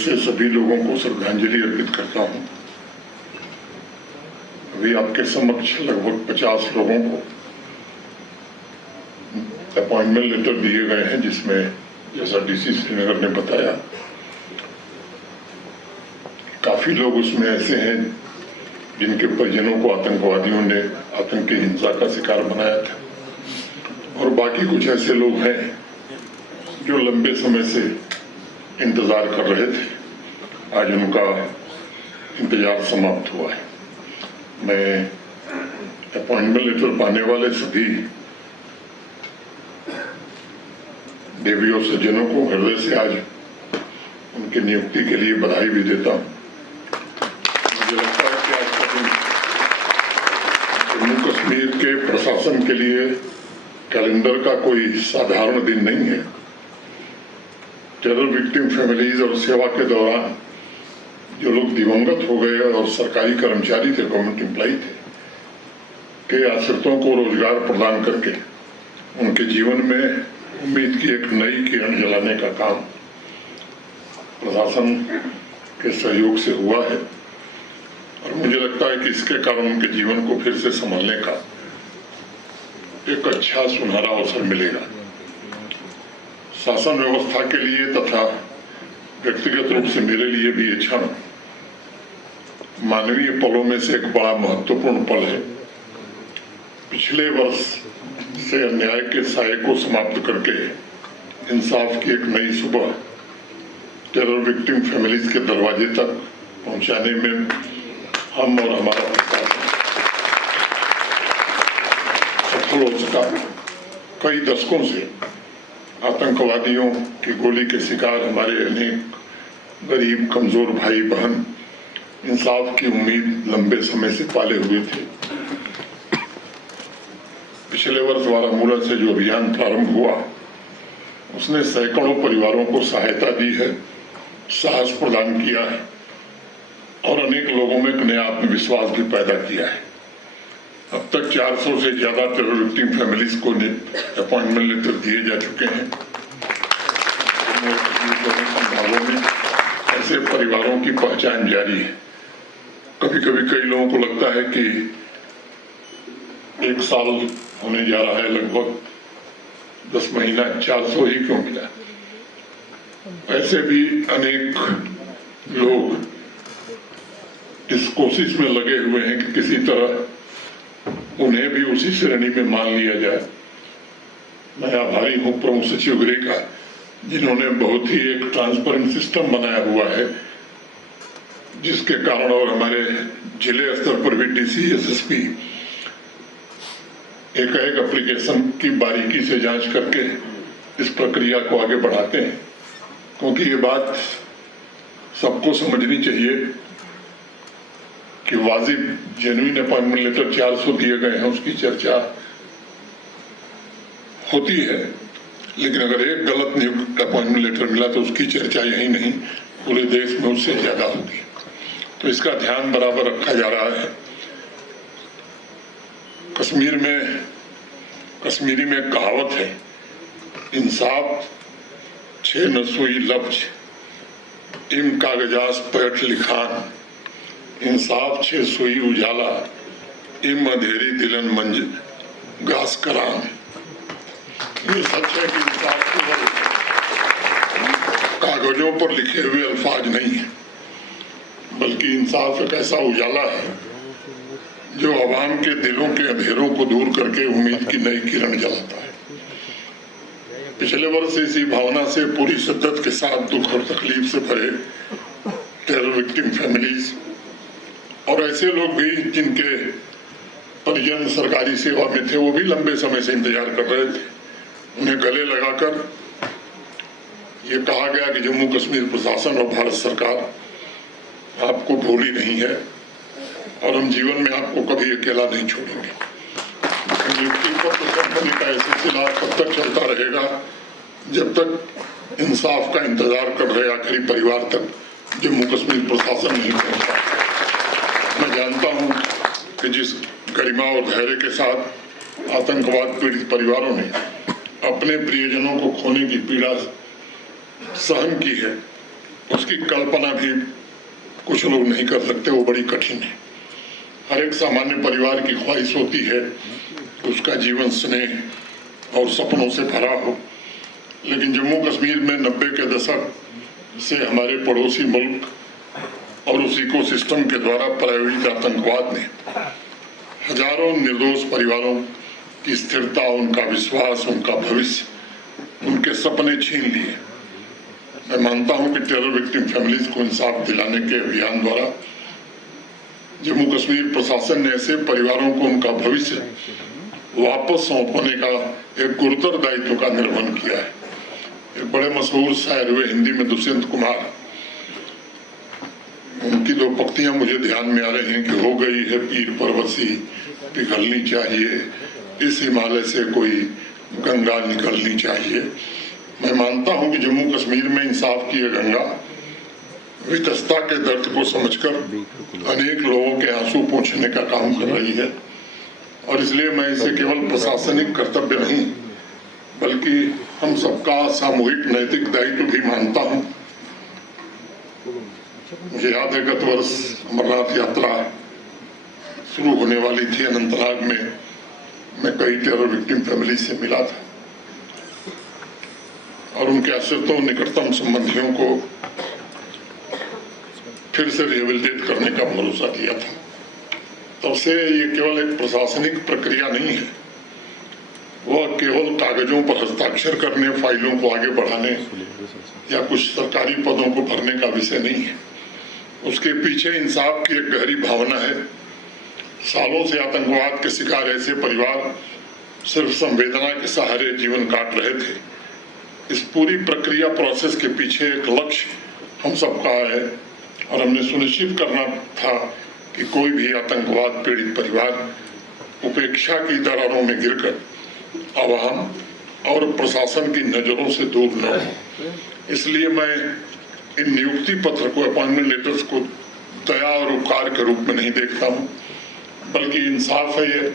से सभी लोगों को श्रद्धांजलि अर्पित करता हूं। अभी आपके समक्ष लगभग 50 लोगों को अपॉइंटमेंट लेटर दिए गए हैं, जिसमें जैसा डीसी श्रीनगर ने बताया काफी लोग उसमें ऐसे हैं जिनके परिजनों को आतंकवादियों ने आतंकी हिंसा का शिकार बनाया था, और बाकी कुछ ऐसे लोग हैं जो लंबे समय से इंतजार कर रहे थे। आज उनका इंतजार समाप्त हुआ है। मैं अपॉइंटमेंट लेटर पाने वाले सभी देवी और सज्जनों को हृदय से आज उनकी नियुक्ति के लिए बधाई भी देता हूं। मुझे लगता है कि आज का दिन जम्मू कश्मीर के प्रशासन के लिए कैलेंडर का कोई साधारण दिन नहीं है। टेरर विक्टिम फैमिलीज और सेवा के दौरान जो लोग दिवंगत हो गए और सरकारी कर्मचारी थे, गवर्नमेंट एम्प्लॉई थे, के आश्रितों को रोजगार प्रदान करके उनके जीवन में उम्मीद की एक नई किरण जलाने का काम प्रशासन के सहयोग से हुआ है, और मुझे लगता है कि इसके कारण उनके जीवन को फिर से संभालने का एक अच्छा सुनहरा अवसर मिलेगा। शासन व्यवस्था के लिए तथा व्यक्तिगत रूप से मेरे लिए भी ये क्षण मानवीय पलों में से एक बड़ा महत्वपूर्ण पल है। पिछले वर्ष से अन्याय के साये को समाप्त करके इंसाफ की एक नई सुबह टेरर विक्टिम फैमिलीज के दरवाजे तक पहुंचाने में हम और हमारा प्रशासन सफल हो सका। कई दशकों से आतंकवादियों की गोली के शिकार हमारे अनेक गरीब कमजोर भाई बहन इंसाफ की उम्मीद लंबे समय से पाले हुए थे। पिछले वर्ष बारामूला से जो अभियान प्रारंभ हुआ उसने सैकड़ों परिवारों को सहायता दी है, साहस प्रदान किया है और अनेक लोगों में एक नया आत्मविश्वास भी पैदा किया है। अब तक 400 से ज्यादा टेरर विक्टिम फैमिलीज को अपॉइंटमेंट लेटर दिए जा चुके हैं। संभागों में ऐसे परिवारों की पहचान जारी है। कभी कभी कई लोगों को लगता है कि 1 साल होने जा रहा है, लगभग 10 महीना 400 ही क्यों मिला। ऐसे भी अनेक लोग इस कोशिश में लगे हुए हैं कि किसी तरह उन्हें भी उसी श्रेणी में मान लिया जाए। मैं आभारी हूं प्रमुख सचिव गृह का, जिन्होंने बहुत ही एक ट्रांसपेरेंट सिस्टम बनाया हुआ है, जिसके कारण और हमारे जिले स्तर पर भी डीसी एसएसपी एक एप्लीकेशन की बारीकी से जांच करके इस प्रक्रिया को आगे बढ़ाते हैं, क्योंकि ये बात सबको समझनी चाहिए कि वाजिब जेन्युइन अपॉइंटमेंट लेटर 400 दिए गए हैं, उसकी चर्चा होती है, लेकिन अगर एक गलत नियुक्त अपॉइंटमेंट लेटर मिला तो उसकी चर्चा यही नहीं पूरे देश में उससे ज्यादा होती है। तो इसका ध्यान बराबर रखा जा रहा है। कश्मीरी में कहावत है, इंसाफ 6 न सुई लफ्ज इम कागजास पैठ लिखान, इंसाफ 6 सुई उजाला इम अधेरी दिलन मंज गास करान। ये सच है कि इंसाफ केवल कागजों पर लिखे हुए अल्फाज नहीं है, बल्कि इंसाफ एक ऐसा उजाला है जो आवाम के दिलों के अंधेरों को दूर करके उम्मीद की नई किरण जलाता है। पिछले वर्ष इसी भावना से पूरी शिद्दत के साथ दुख और तकलीफ से भरे टेरर विक्टिम फैमिलीज और ऐसे लोग भी जिनके परिजन सरकारी सेवा में थे, वो भी लंबे समय से इंतजार कर रहे थे, उन्हें गले लगाकर ये कहा गया कि जम्मू कश्मीर प्रशासन और भारत सरकार आपको भूली नहीं है और हम जीवन में आपको कभी अकेला नहीं छोड़ेंगे। नियुक्ति पत्र संपन्न का सिलसिला तब तक चलता रहेगा जब तक इंसाफ का इंतजार कर रहे आखिरी परिवार तक जम्मू कश्मीर प्रशासन नहीं पहुंचता। मैं जानता हूं कि जिस गरिमा और धैर्य के साथ आतंकवाद पीड़ित परिवारों ने अपने प्रियजनों को खोने की पीड़ा सहन की है, उसकी कल्पना भी कुछ लोग नहीं कर सकते, वो बड़ी कठिन है। हर एक सामान्य परिवार की ख्वाहिश होती है कि उसका जीवन स्नेह और सपनों से भरा हो, लेकिन जम्मू कश्मीर में 90 के दशक से हमारे पड़ोसी मुल्क और उस इकोसिस्टम के द्वारा प्रायोजित आतंकवाद ने हजारों निर्दोष परिवारों की स्थिरता, उनका विश्वास, उनका भविष्य, उनके सपने छीन लिए। मैं मानता हूं कि टेरर विक्टिम फैमिलीज को इंसाफ दिलाने के अभियान द्वारा जम्मू कश्मीर प्रशासन ने ऐसे परिवारों को उनका भविष्य वापस सौंपने का एक गुरुतर दायित्व का निर्वहन किया है। एक बड़े मशहूर शायर हुए हिंदी में दुष्यंत कुमार, उनकी दो पंक्तियां मुझे ध्यान में आ रही हैं कि हो गई है पीर परवसी, पिघलनी चाहिए, इस हिमालय से कोई गंगा निकलनी चाहिए। मैं मानता हूं कि जम्मू कश्मीर में इंसाफ की यह गंगा वितस्ता के दर्द को समझकर अनेक लोगों के आंसू पोंछने का काम कर रही है, और इसलिए मैं इसे केवल प्रशासनिक कर्तव्य नहीं बल्कि हम सबका सामूहिक नैतिक दायित्व भी मानता हूं। मुझे याद है गत वर्ष अमरनाथ यात्रा शुरू होने वाली थी अनंतनाग में, मैं कई टेरर विक्टिम फैमिली से मिला था और उनके आश्रितों, निकटतम संबंधियों को फिर से रिहेबिलिटेट करने का भरोसा दिया था। तब से ये केवल एक प्रशासनिक प्रक्रिया नहीं है, वह केवल कागजों पर हस्ताक्षर करने, फाइलों को आगे बढ़ाने या कुछ सरकारी पदों को भरने का विषय नहीं है। उसके पीछे इंसाफ की एक गहरी भावना है। सालों से आतंकवाद के शिकार ऐसे परिवार सिर्फ संवेदना के सहारे जीवन काट रहे थे। इस पूरी प्रक्रिया प्रोसेस के पीछे एक लक्ष्य हम सबका है, और हमने सुनिश्चित करना था कि कोई भी आतंकवाद पीड़ित परिवार उपेक्षा की दरारों में गिरकर आवाम और प्रशासन की नजरों से दूर न हो। इसलिए मैं इन नियुक्ति पत्र को, अपॉइंटमेंट लेटर्स को दया और उपकार के रूप में नहीं देखता हूँ, बल्कि इंसाफ है ये,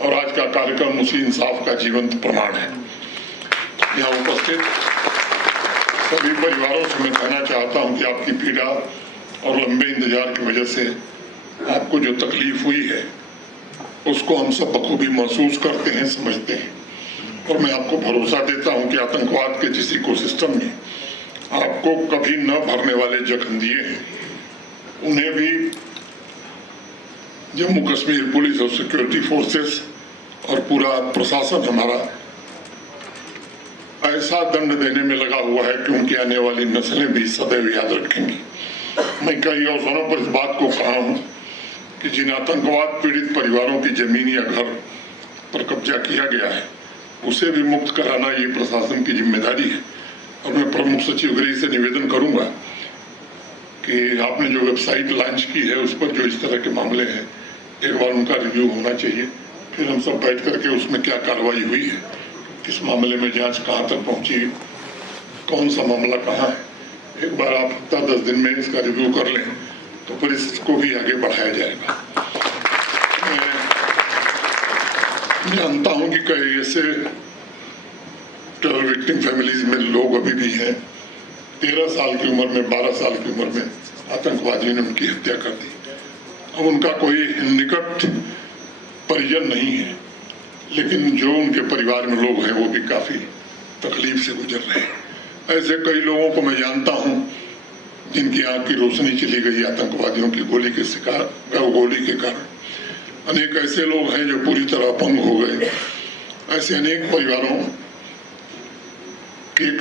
और आज का कार्यक्रम उसी इंसाफ का जीवंत प्रमाण है। यहाँ उपस्थित सभी परिवारों से मैं कहना चाहता हूँ कि आपकी पीड़ा और लंबे इंतजार की वजह से आपको जो तकलीफ हुई है उसको हम सब बखूबी महसूस करते हैं, समझते हैं, और मैं आपको भरोसा देता हूं कि आतंकवाद के जिस इकोसिस्टम में आपको कभी न भरने वाले जख्म दिए हैं, उन्हें भी जम्मू कश्मीर पुलिस और सिक्योरिटी फोर्सेस और पूरा प्रशासन हमारा ऐसा दंड देने में लगा हुआ है कि उनकी आने वाली नस्लें भी सदैव याद रखेंगी। मैं कई अवसरों पर इस बात को कहा हूं कि जिन आतंकवाद पीड़ित परिवारों की जमीन या घर पर कब्जा किया गया है उसे भी मुक्त कराना ये प्रशासन की जिम्मेदारी है। और मैं प्रमुख सचिव गृह से निवेदन करूंगा कि आपने जो वेबसाइट लॉन्च की है उस पर जो इस तरह के मामले हैं एक बार उनका रिव्यू होना चाहिए, फिर हम सब बैठ करके उसमें क्या कार्रवाई हुई है, किस मामले में जांच कहाँ तक पहुंची, कौन सा मामला कहाँ है, एक बार आप हफ्ता 10 दिन में इसका रिव्यू कर लें तो फिर इसको भी आगे बढ़ाया जाएगा। मैं जानता हूं कि कई ऐसे टेरर विक्टिम फैमिलीज में लोग अभी भी हैं, 13 साल की उम्र में, 12 साल की उम्र में आतंकवादियों ने उनकी हत्या कर दी। अब उनका कोई निकट परिजन नहीं है, लेकिन जो उनके परिवार में लोग हैं वो भी काफी तकलीफ से गुजर रहे हैं। ऐसे कई लोगों को मैं जानता हूं जिनकी आंख की रोशनी चली गई आतंकवादियों की गोली के कारण। अनेक ऐसे लोग हैं जो पूरी तरह अपंग हो गए। ऐसे अनेक परिवारों की एक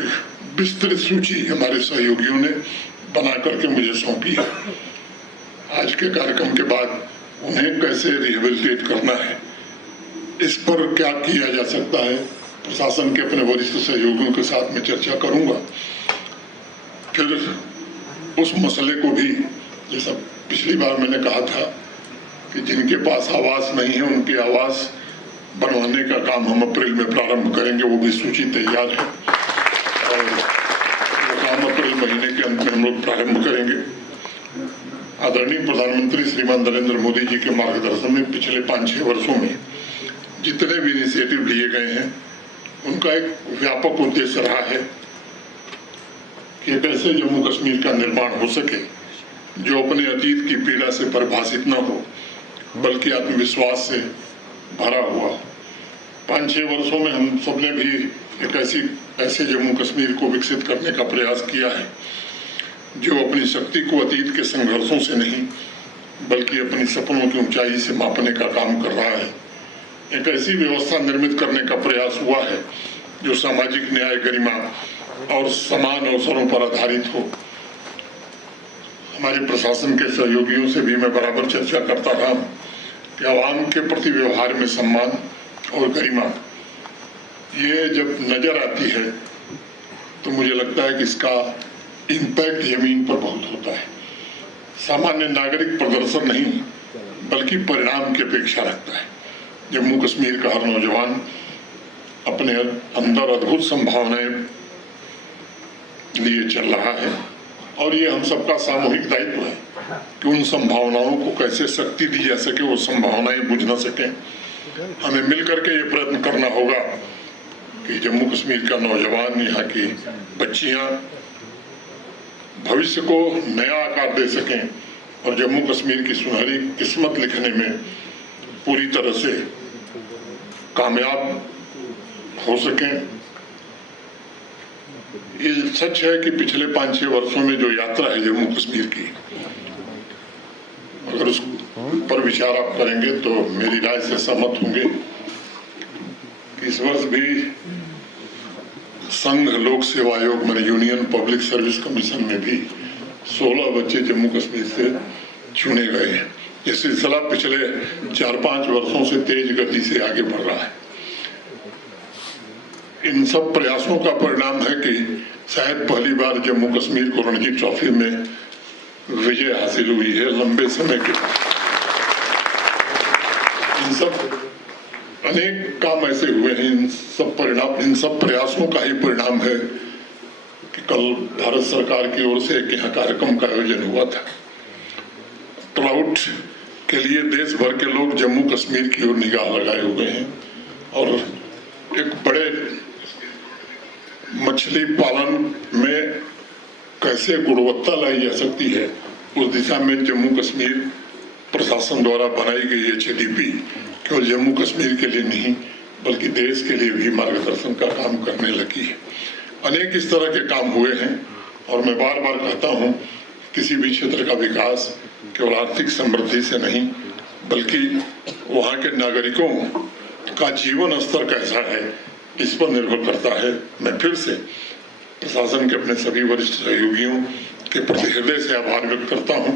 विस्तृत सूची हमारे सहयोगियों ने बना करके मुझे सौंपी है। आज के कार्यक्रम के बाद उन्हें कैसे रिहेबिलिटेट करना है, इस पर क्या किया जा सकता है, प्रशासन के अपने वरिष्ठ सहयोगियों के साथ में चर्चा करूंगा। फिर उस मसले को भी, जैसा पिछली बार मैंने कहा था कि जिनके पास आवास नहीं है उनके आवास बनवाने का काम हम अप्रैल में प्रारंभ करेंगे, वो भी सूची तैयार है और वो काम अप्रैल महीने के अंत में हम लोग प्रारंभ करेंगे। आदरणीय प्रधानमंत्री श्रीमान नरेंद्र मोदी जी के मार्गदर्शन में पिछले 5-6 वर्षों में जितने भी इनिशिएटिव लिए गए हैं उनका एक व्यापक उद्देश्य रहा है कि एक ऐसे जम्मू कश्मीर का निर्माण हो सके जो अपने अतीत की पीड़ा से परिभाषित न हो बल्कि आत्मविश्वास से भरा हुआ। 5-6 वर्षों में हम सबने भी एक ऐसे जम्मू कश्मीर को विकसित करने का प्रयास किया है जो अपनी शक्ति को अतीत के संघर्षों से नहीं बल्कि अपनी सपनों की ऊंचाई से मापने का काम कर रहा है। एक ऐसी व्यवस्था निर्मित करने का प्रयास हुआ है जो सामाजिक न्याय, गरिमा और समान अवसरों पर आधारित हो। हमारे प्रशासन के सहयोगियों से भी मैं बराबर चर्चा करता रहा कि आवाम के प्रति व्यवहार में सम्मान और गरिमा ये जब नजर आती है तो मुझे लगता है कि इसका इम्पैक्ट जमीन पर बहुत होता है। सामान्य नागरिक प्रदर्शन नहीं बल्कि परिणाम की अपेक्षा रखता है। जम्मू कश्मीर का हर नौजवान अपने अंदर अद्भुत संभावनाएं लिए चल रहा है और ये हम सबका सामूहिक दायित्व है कि उन संभावनाओं को कैसे शक्ति दी जा सके, वो संभावनाएं बुझ न सकें। हमें मिलकर के ये प्रयत्न करना होगा कि जम्मू कश्मीर का नौजवान, यहाँ की बच्चियां भविष्य को नया आकार दे सकें और जम्मू कश्मीर की सुनहरी किस्मत लिखने में पूरी तरह से कामयाब हो सकें। ये सच है कि पिछले 5-6 वर्षों में जो यात्रा है जम्मू कश्मीर की, अगर उस पर विचार आप करेंगे तो मेरी राय से सहमत होंगे कि इस वर्ष भी संघ लोक सेवा आयोग मैंने यूनियन पब्लिक सर्विस कमीशन में भी 16 बच्चे जम्मू कश्मीर से चुने गए हैं। ये सिलसिला पिछले 4-5 वर्षों से तेज गति से आगे बढ़ रहा है। इन सब प्रयासों का परिणाम है कि शायद पहली बार जम्मू कश्मीर को रणजी ट्रॉफी में विजय हासिल हुई है लंबे समय के बाद। इन सब अनेक काम ऐसे हुए हैं, इन सब प्रयासों का ही परिणाम है कि कल भारत सरकार की ओर से एक यहाँ कार्यक्रम का आयोजन हुआ था। ट्राउट के लिए देश भर के लोग जम्मू कश्मीर की ओर निगाह लगाए हुए हैं और एक बड़े मछली पालन में कैसे गुणवत्ता लाई जा सकती है उस दिशा में जम्मू कश्मीर प्रशासन द्वारा बनाई गई HADP केवल जम्मू कश्मीर के लिए नहीं बल्कि देश के लिए भी मार्गदर्शन का काम करने लगी है। अनेक इस तरह के काम हुए हैं और मैं बार बार कहता हूं किसी भी क्षेत्र का विकास केवल आर्थिक समृद्धि से नहीं बल्कि वहां के नागरिकों का जीवन स्तर कैसा है इस पर निर्भर करता है। मैं फिर से प्रशासन के अपने सभी वरिष्ठ सहयोगियों के प्रति हृदय से आभार व्यक्त करता हूं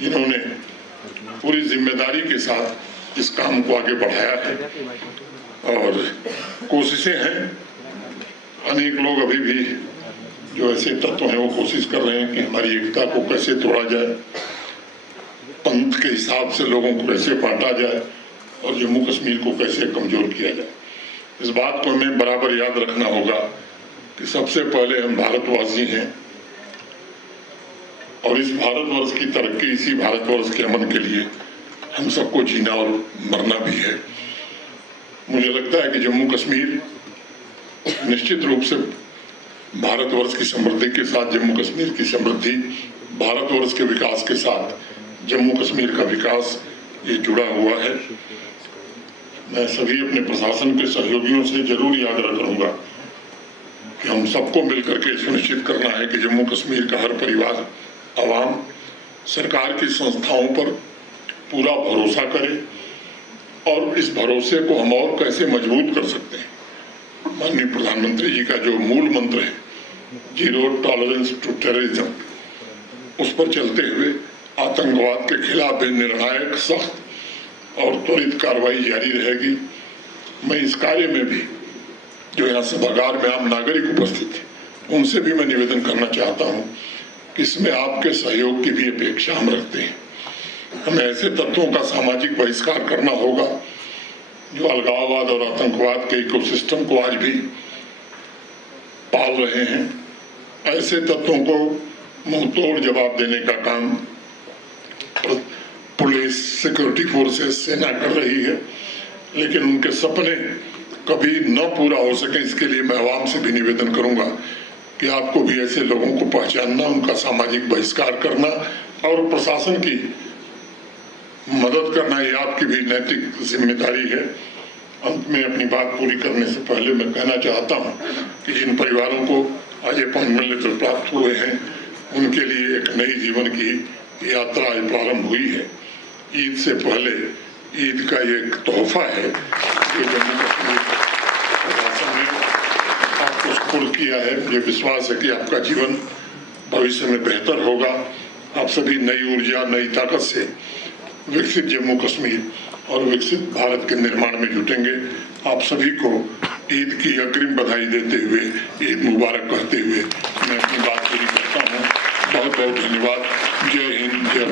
जिन्होंने पूरी जिम्मेदारी के साथ इस काम को आगे बढ़ाया है और कोशिशें हैं। अनेक लोग अभी भी जो ऐसे तत्व हैं वो कोशिश कर रहे हैं कि हमारी एकता को कैसे तोड़ा जाए, पंथ के हिसाब से लोगों को कैसे बांटा जाए और जम्मू कश्मीर को कैसे कमजोर किया जाए। इस बात को हमें बराबर याद रखना होगा कि सबसे पहले हम भारतवासी हैं और इस भारतवर्ष की तरक्की, इसी भारतवर्ष के अमन के लिए हम सबको जीना और मरना भी है। मुझे लगता है कि जम्मू कश्मीर निश्चित रूप से भारतवर्ष की समृद्धि के साथ जम्मू कश्मीर की समृद्धि, भारतवर्ष के विकास के साथ जम्मू कश्मीर का विकास ये जुड़ा हुआ है। मैं सभी अपने प्रशासन के सहयोगियों से जरूर याद करूंगा कि हम सबको मिलकर के सुनिश्चित करना है कि जम्मू कश्मीर का हर परिवार, आवाम सरकार की संस्थाओं पर पूरा भरोसा करे और इस भरोसे को हम और कैसे मजबूत कर सकते हैं। माननीय प्रधानमंत्री जी का जो मूल मंत्र है जीरो टॉलरेंस टू टेररिज्म, उस पर चलते हुए आतंकवाद के खिलाफ निर्णायक, सख्त और त्वरित कार्रवाई जारी रहेगी। मैं इस कार्य में भी जो यहाँ सभागार में आम नागरिक उपस्थित थे उनसे भी मैं निवेदन करना चाहता हूँ कि इसमें आपके सहयोग की भी अपेक्षा हम रखते हैं। हमें ऐसे तत्वों का सामाजिक बहिष्कार करना होगा जो अलगाववाद और आतंकवाद के इकोसिस्टम को आज भी पाल रहे हैं। ऐसे तत्वों को मुंहतोड़ जवाब देने का काम पुलिस, सिक्योरिटी फोर्सेस, सेना कर रही है, लेकिन उनके सपने कभी न पूरा हो सके इसके लिए मैं आवाम से भी निवेदन करूंगा कि आपको भी ऐसे लोगों को पहचानना, उनका सामाजिक बहिष्कार करना और प्रशासन की मदद करना, ये आपकी भी नैतिक जिम्मेदारी है। अंत में अपनी बात पूरी करने से पहले मैं कहना चाहता हूं कि जिन परिवारों को आज ये अपॉइंटमेंट लेटर प्राप्त हुए हैं, उनके लिए एक नई जीवन की यात्रा प्रारंभ हुई है। ईद से पहले ईद का ये एक तोहफा है जो जम्मू कश्मीर प्रशासन ने आपको स्कूल किया है। मुझे विश्वास है कि आपका जीवन भविष्य में बेहतर होगा। आप सभी नई ऊर्जा, नई ताकत से विकसित जम्मू कश्मीर और विकसित भारत के निर्माण में जुटेंगे। आप सभी को ईद की अग्रिम बधाई देते हुए, ईद मुबारक कहते हुए मैं अपनी बात पूरी करता हूँ। बहुत बहुत धन्यवाद। जय हिंद, जय